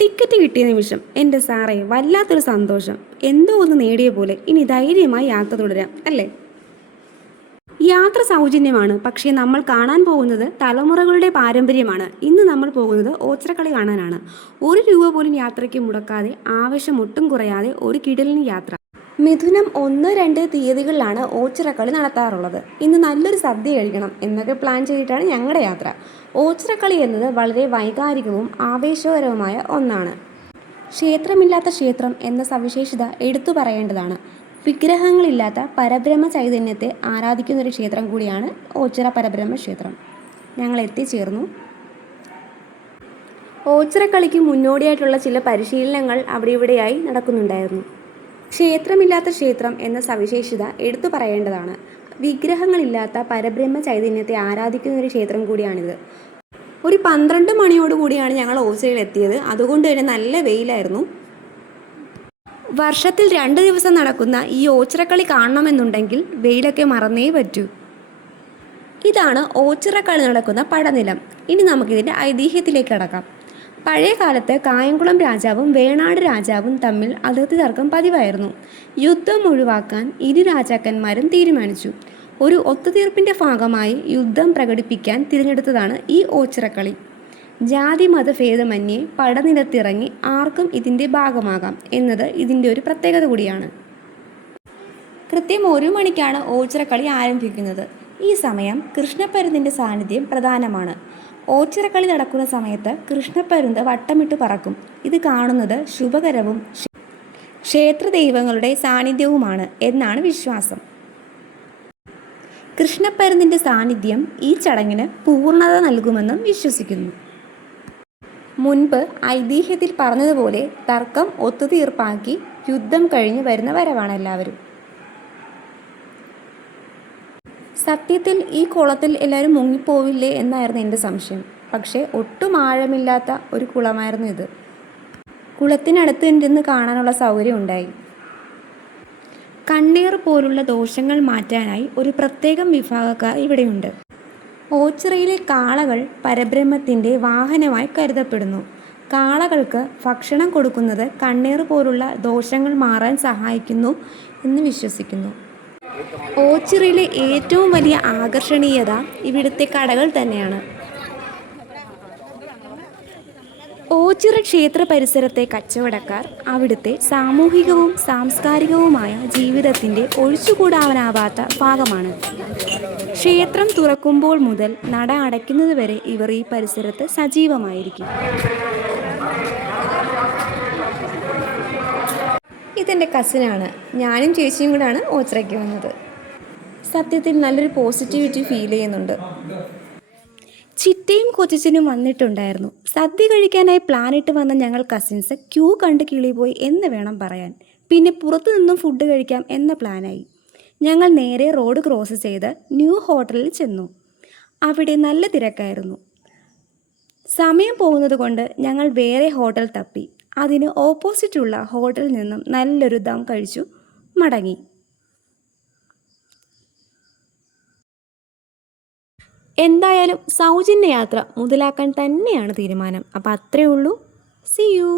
Ticket കിട്ടിയ നിമിഷം എൻ്റെ സാറേ വല്ലാത്തൊരു സന്തോഷം. എന്തോ ഒന്ന് നേടിയ പോലെ. ഇനി ധൈര്യമായി യാത്ര തുടരാം അല്ലേ? യാത്ര സൗജന്യമാണ്, പക്ഷേ നമ്മൾ കാണാൻ പോകുന്നത് തലമുറകളുടെ പാരമ്പര്യമാണ്. ഇന്ന് നമ്മൾ പോകുന്നത് ഓച്ചിറക്കളി കാണാനാണ്. 1 രൂപ പോലും യാത്രയ്ക്ക് മുടക്കാതെ, ആവേശം ഒട്ടും കുറയാതെ ഒരു കിടിലൻ യാത്ര. മിഥുനം 1, 2 തീയതികളിലാണ് ഓച്ചിറക്കളി നടത്താറുള്ളത്. ഇന്ന് നല്ലൊരു സദ്യ കഴിക്കണം എന്നൊക്കെ പ്ലാൻ ചെയ്തിട്ടാണ് ഞങ്ങളുടെ യാത്ര. ഓച്ചിറക്കളി എന്നത് വളരെ വൈകാരികവും ആവേശകരവുമായ ഒന്നാണ്. ക്ഷേത്രമില്ലാത്ത ക്ഷേത്രം എന്ന സവിശേഷത എടുത്തു പറയേണ്ടതാണ്. വിഗ്രഹങ്ങളില്ലാത്ത പരബ്രഹ്മ ചൈതന്യത്തെ ആരാധിക്കുന്നൊരു ക്ഷേത്രം കൂടിയാണ് ഓച്ചിറ പരബ്രഹ്മ ക്ഷേത്രം. ഞങ്ങൾ എത്തിച്ചേർന്നു. ഓച്ചിറക്കളിക്ക് മുന്നോടിയായിട്ടുള്ള ചില പരിശീലനങ്ങൾ അവിടെ ഇവിടെയായി നടക്കുന്നുണ്ടായിരുന്നു. ക്ഷേത്രമില്ലാത്ത ക്ഷേത്രം എന്ന സവിശേഷത എടുത്തു പറയേണ്ടതാണ്. വിഗ്രഹങ്ങളില്ലാത്ത പരബ്രഹ്മ ചൈതന്യത്തെ ആരാധിക്കുന്ന ഒരു ക്ഷേത്രം കൂടിയാണിത്. ഒരു 12 മണിയോടുകൂടിയാണ് ഞങ്ങൾ ഓച്ചിറയിൽ എത്തിയത്. അതുകൊണ്ട് തന്നെ നല്ല വെയിലായിരുന്നു. വർഷത്തിൽ 2 ദിവസം നടക്കുന്ന ഈ ഓച്ചിറക്കളി കാണണമെന്നുണ്ടെങ്കിൽ വെയിലൊക്കെ മറന്നേ പറ്റൂ. ഇതാണ് ഓച്ചിറക്കളി നടക്കുന്ന പടനിലം. ഇനി നമുക്കിതിൻ്റെ ഐതിഹ്യത്തിലേക്ക് കടക്കാം. പഴയ കാലത്ത് കായംകുളം രാജാവും വേണാട് രാജാവും തമ്മിൽ അതിർത്തി തർക്കം പതിവായിരുന്നു. യുദ്ധം ഒഴിവാക്കാൻ ഇരു രാജാക്കന്മാരും തീരുമാനിച്ചു. ഒരു ഒത്തുതീർപ്പിൻ്റെ ഭാഗമായി യുദ്ധം പ്രകടിപ്പിക്കാൻ തിരഞ്ഞെടുത്തതാണ് ഈ ഓച്ചിറക്കളി. ജാതി മതഭേദമന്യേ പടനിലത്തിറങ്ങി ആർക്കും ഇതിൻ്റെ ഭാഗമാകാം എന്നത് ഇതിൻ്റെ ഒരു പ്രത്യേകത കൂടിയാണ്. കൃത്യം 1 മണിക്കാണ് ഓച്ചിറക്കളി ആരംഭിക്കുന്നത്. ഈ സമയം കൃഷ്ണപ്പരുന്തിൻ്റെ സാന്നിധ്യം പ്രധാനമാണ്. ഓച്ചിറക്കളി നടക്കുന്ന സമയത്ത് കൃഷ്ണപ്പരുന്ത് വട്ടമിട്ട് പറക്കും. ഇത് കാണുന്നത് ശുഭകരവും ക്ഷേത്രദൈവങ്ങളുടെ സാന്നിധ്യവുമാണ് എന്നാണ് വിശ്വാസം. കൃഷ്ണപ്പരുന്തിൻ്റെ സാന്നിധ്യം ഈ ചടങ്ങിന് പൂർണ്ണത നൽകുമെന്നും വിശ്വസിക്കുന്നു. മുൻപ് ഐതിഹ്യത്തിൽ പറഞ്ഞതുപോലെ തർക്കം ഒത്തുതീർപ്പാക്കി യുദ്ധം കഴിഞ്ഞ് വരുന്ന വരവാണ് എല്ലാവരും. സത്യത്തിൽ ഈ കുളത്തിൽ എല്ലാവരും മുങ്ങിപ്പോവില്ലേ എന്നായിരുന്നു എൻ്റെ സംശയം. പക്ഷേ ഒട്ടും ആഴമില്ലാത്ത ഒരു കുളമായിരുന്നു ഇത്. കുളത്തിനടുത്ത് ഇരുന്ന് കാണാനുള്ള സൗകര്യം ഉണ്ടായി. കണ്ണീർ പോലുള്ള ദോഷങ്ങൾ മാറ്റാനായി ഒരു പ്രത്യേകം വിഭാഗക്കാർ ഇവിടെയുണ്ട്. ഓച്ചിറയിലെ കാളകൾ പരബ്രഹ്മത്തിൻ്റെ വാഹനമായി കരുതപ്പെടുന്നു. കാളകൾക്ക് ഭക്ഷണം കൊടുക്കുന്നത് കണ്ണീർ പോലുള്ള ദോഷങ്ങൾ മാറാൻ സഹായിക്കുന്നു എന്ന് വിശ്വസിക്കുന്നു. ഓച്ചിറയിലെ ഏറ്റവും വലിയ ആകർഷണീയത ഇവിടുത്തെ കടകൾ തന്നെയാണ്. ഓച്ചിറ ക്ഷേത്ര പരിസരത്തെ കച്ചവടക്കാർ അവിടുത്തെ സാമൂഹികവും സാംസ്കാരികവുമായ ജീവിതത്തിൻ്റെ ഒഴിച്ചുകൂടാനാവാത്ത ഭാഗമാണ്. ക്ഷേത്രം തുറക്കുമ്പോൾ മുതൽ നട അടയ്ക്കുന്നതുവരെ ഇവർ ഈ പരിസരത്ത് സജീവമായിരിക്കും. ഇതെൻ്റെ കസിനാണ്. ഞാനും ചേച്ചിയും കൂടാണ് ഓച്ചിറയ്ക്ക് വന്നത്. സത്യത്തിൽ നല്ലൊരു പോസിറ്റിവിറ്റി ഫീൽ ചെയ്യുന്നുണ്ട്. ചിറ്റയും കൊച്ചനും വന്നിട്ടുണ്ടായിരുന്നു. സദ്യ കഴിക്കാനായി പ്ലാനിട്ട് വന്ന ഞങ്ങൾ കസിൻസ് ക്യൂ കണ്ട് കിളിപോയി എന്ന് വേണം പറയാൻ. പിന്നെ പുറത്തു നിന്നും ഫുഡ് കഴിക്കാം എന്ന പ്ലാനായി. ഞങ്ങൾ നേരെ റോഡ് ക്രോസ് ചെയ്ത് ന്യൂ ഹോട്ടലിൽ ചെന്നു. അവിടെ നല്ല തിരക്കായിരുന്നു. സമയം പോകുന്നത് കൊണ്ട് ഞങ്ങൾ വേറെ ഹോട്ടൽ തപ്പി. അതിന് ഓപ്പോസിറ്റുള്ള ഹോട്ടലിൽ നിന്നും നല്ലൊരു ദം കഴിച്ചു മടങ്ങി. എന്തായാലും സൗജന്യ യാത്ര മുതലാക്കാൻ തന്നെയാണ് തീരുമാനം. അപ്പോൾ അത്രയേ ഉള്ളൂ. See U.